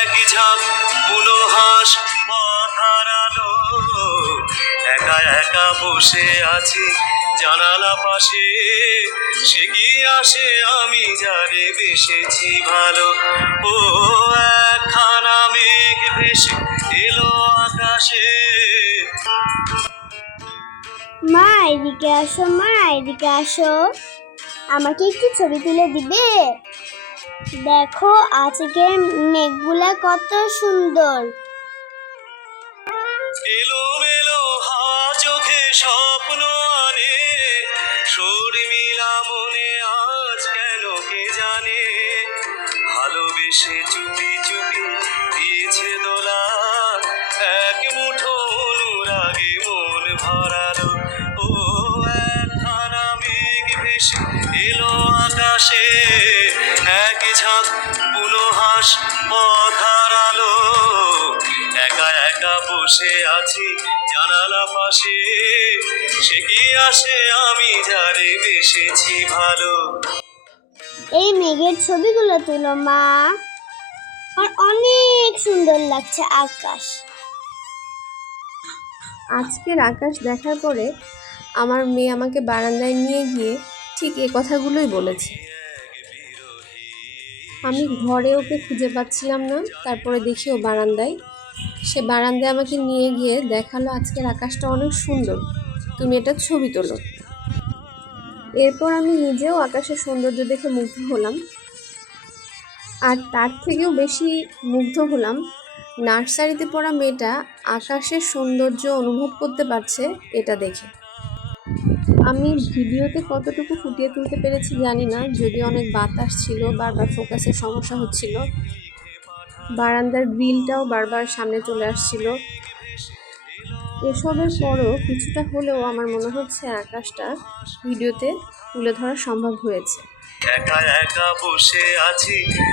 এক ঝাঁক বুনো হাঁস পথ হারালো, একা একা বসে আছি জানালা পাশে, সে কি আসে আমি যারে বেসেছি ভালো। ও একখানা মেঘ ভেসে এলো আকাশে। মা এদিকে আসো, মা এদিকে আসো, আমাকে একটু ছবি তুলে দিবে? দেখো আজকের মেঘগুলা কত সুন্দর। এলো মেলো হাওয়া চোখে স্বপ্ন আনে, শর্মিলা মনে আজ কেন কে জানে, ভালোবেসে চুপি চুপি দিয়েছে দোলা, এক মুঠো অনুরাগে মন ভরালো। ও একখানা মেঘ ভেসে এলো আকাশে, এক ঝাঁক বুনো হাঁস পথ হারালো, একা একা বসে আছি জানালা পাশে, সে কি আসে আমি যারে বেসেছি ভালো। এই মেঘের ছবিগুলো তুলো মা, আর অনেক সুন্দর লাগছে আকাশ। আজকের আকাশ দেখার পরে আমার মেয়ে আমাকে বারান্দায় নিয়ে গিয়ে ঠিক এই কথাগুলোই বলেছে। আমি ঘরে ওকে খুঁজে পাচ্ছিলাম না, তারপরে দেখি ও বারান্দায়। সে বারান্দায় আমাকে নিয়ে গিয়ে দেখালো আজকের আকাশটা অনেক সুন্দর, তুমি এটা ছবি তোলো। এরপর আমি নিজেও আকাশের সৌন্দর্য দেখে মুগ্ধ হলাম, আর তার থেকেও বেশি মুগ্ধ হলাম নার্সারিতে পড়া মেয়েটা আকাশের সৌন্দর্য অনুভব করতে পারছে এটা দেখে। আমি ভিডিওতে কতটুকু ফুটিয়ে তুলতে পেরেছি জানি না, যদিও অনেক বাতাস ছিল, বারবার ফোকাসের সমস্যা হচ্ছিল, বারান্দার গ্রিলটাও বারবার সামনে চলে আসছিল। এসবের পরও কিছুটা হলেও আমার মনে হচ্ছে আকাশটা ভিডিওতে তুলে ধরা সম্ভব হয়েছে। একা একা বসে আছি